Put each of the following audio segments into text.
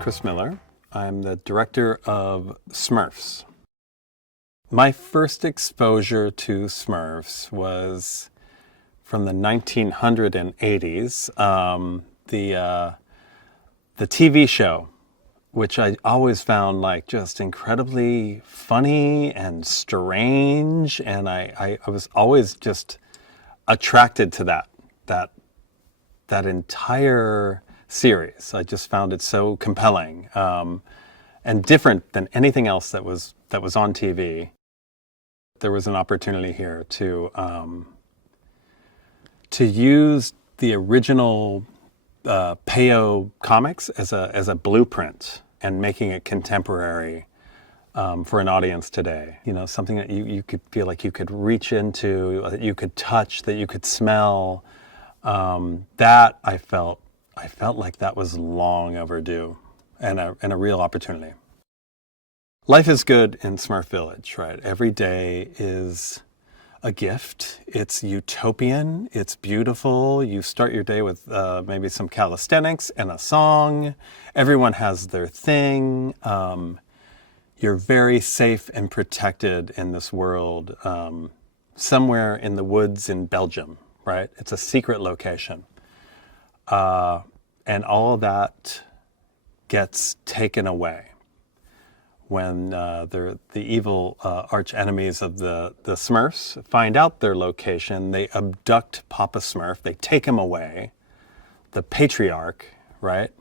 Chris Miller. I'm the director of Smurfs. My first exposure to Smurfs was from the 1980s, the TV show, which I always found like just incredibly funny and strange, and I was always just attracted to that entire series. I just found it so compelling and different than anything else that was on TV. There was an opportunity here to use the original Peyo comics as a blueprint and making it contemporary for an audience today. You know, something that you could feel like you could reach into, that you could touch, that you could smell. That I felt like that was long overdue and a real opportunity. Life is good in Smurf Village, right? Every day is a gift. It's utopian. It's beautiful. You start your day with maybe some calisthenics and a song. Everyone has their thing. You're very safe and protected in this world, somewhere in the woods in Belgium, right? It's a secret location. And all of that gets taken away when the evil arch enemies of the Smurfs find out their location. They abduct Papa Smurf. They take him away, the patriarch, right?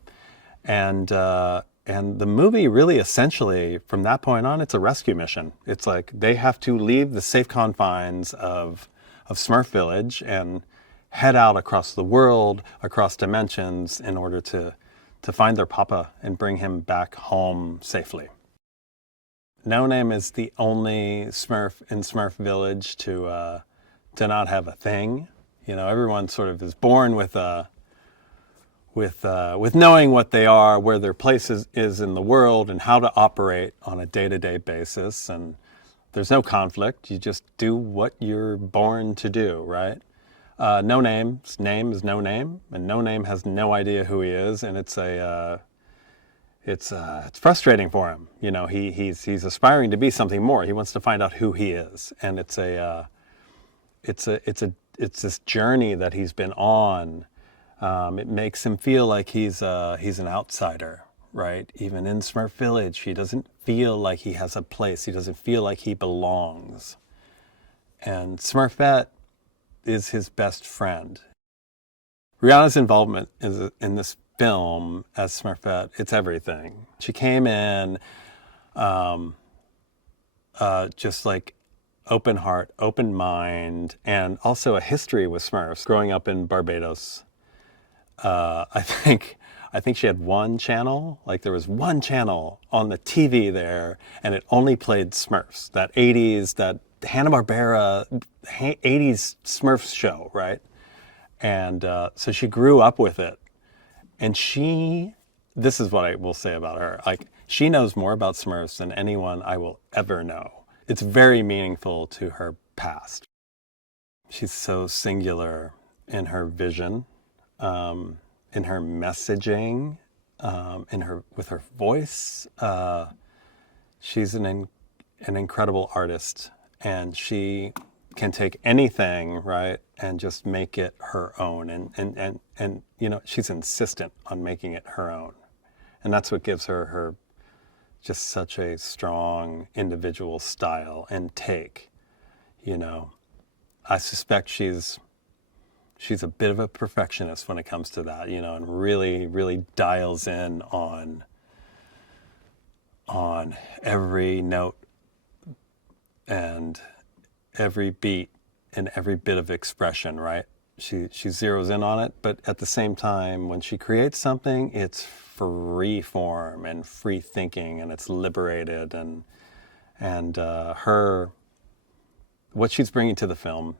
And the movie really essentially, from that point on, it's a rescue mission. It's like they have to leave the safe confines of Smurf Village and head out across the world, across dimensions, in order to find their Papa and bring him back home safely. No Name is the only Smurf in Smurf Village to not have a thing. You know, everyone sort of is born with knowing what they are, where their place is in the world, and how to operate on a day-to-day basis. And there's no conflict. You just do what you're born to do, right? No Name's name is No Name, and No Name has no idea who he is, and it's frustrating for him. You know, he's aspiring to be something more. He wants to find out who he is, and it's this journey that he's been on. It makes him feel like he's an outsider, right? Even in Smurf Village, he doesn't feel like he has a place. He doesn't feel like he belongs. And Smurfette is his best friend. Rihanna's involvement in this film as Smurfette, it's everything. She came in just like open heart, open mind, and also a history with Smurfs. Growing up in Barbados, I think she had one channel. Like there was one channel on the TV there, and it only played Smurfs. That 80s, that Hanna-Barbera 80s Smurfs show, right? And so she grew up with it. And this is what I will say about her. Like, she knows more about Smurfs than anyone I will ever know. It's very meaningful to her past. She's so singular in her vision, in her messaging, with her voice. She's an incredible artist, and she can take anything, right, and just make it her own. And you know, she's insistent on making it her own. And that's what gives her just such a strong individual style and take, you know. I suspect she's a bit of a perfectionist when it comes to that, you know, and really, really dials in on every note and every beat and every bit of expression, right? She zeroes in on it, but at the same time, when she creates something, it's free form and free thinking, and it's liberated, and what she's bringing to the film,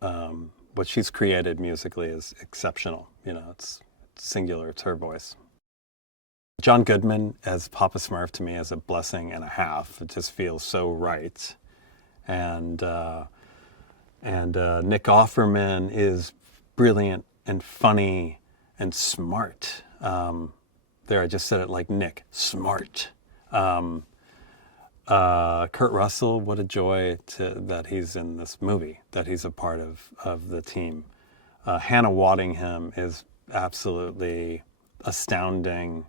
what she's created musically is exceptional. You know, it's singular. It's her voice. John Goodman as Papa Smurf to me is a blessing and a half. It just feels so right. And Nick Offerman is brilliant and funny and smart. There, I just said it like Nick. Smart. Kurt Russell, what a joy that he's in this movie, that he's a part of the team. Hannah Waddingham is absolutely astounding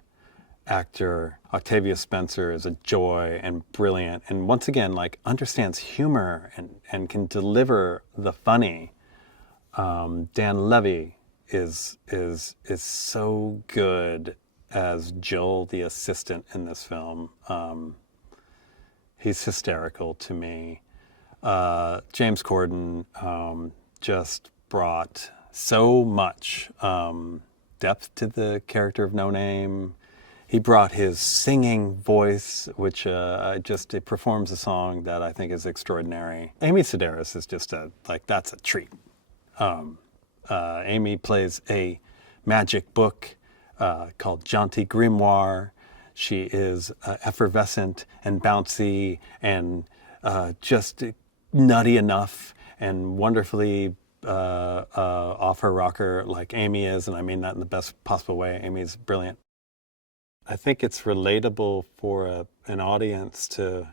actor. Octavia Spencer is a joy and brilliant, and once again, like, understands humor and can deliver the funny. Dan Levy is so good as Joel, the assistant in this film. He's hysterical to me. James Corden just brought so much depth to the character of No Name. He brought his singing voice, which it performs a song that I think is extraordinary. Amy Sedaris is just that's a treat. Amy plays a magic book called Jaunty Grimoire. She is effervescent and bouncy and just nutty enough and wonderfully off her rocker like Amy is, and I mean that in the best possible way. Amy's brilliant. I think it's relatable for an audience to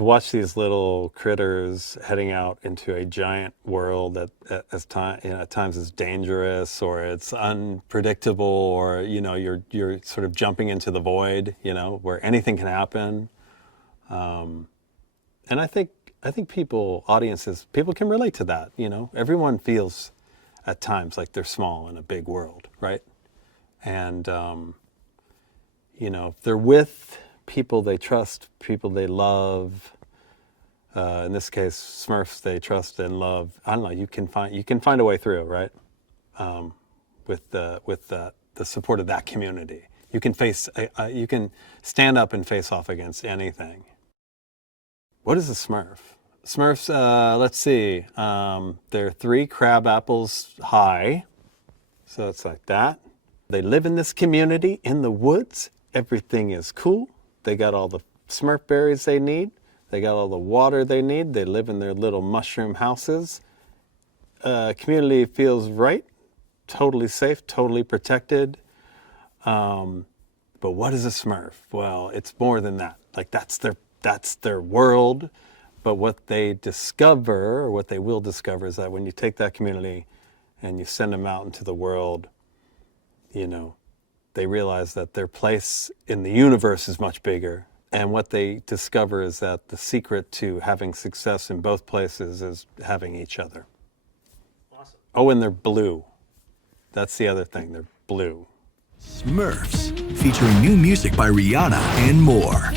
watch these little critters heading out into a giant world that at times is dangerous, or it's unpredictable, or you're sort of jumping into the void, where anything can happen. And I think audiences can relate to that. Everyone feels at times like they're small in a big world, right? And if they're with people they trust, people they love. In this case, Smurfs they trust and love. I don't know. You can find a way through, right? With the support of that community, you can stand up and face off against anything. What is a Smurf? Smurfs, let's see. They're 3 crab apples high, so it's like that. They live in this community in the woods. Everything is cool. They got all the Smurf berries they need. They got all the water they need. They live in their little mushroom houses. Community feels right, totally safe, totally protected. But what is a Smurf? Well, it's more than that. Like, that's their world. But what they discover, or what they will discover, is that when you take that community and you send them out into the world, they realize that their place in the universe is much bigger. And what they discover is that the secret to having success in both places is having each other. Awesome. Oh, and they're blue. That's the other thing. They're blue. Smurfs, featuring new music by Rihanna and more.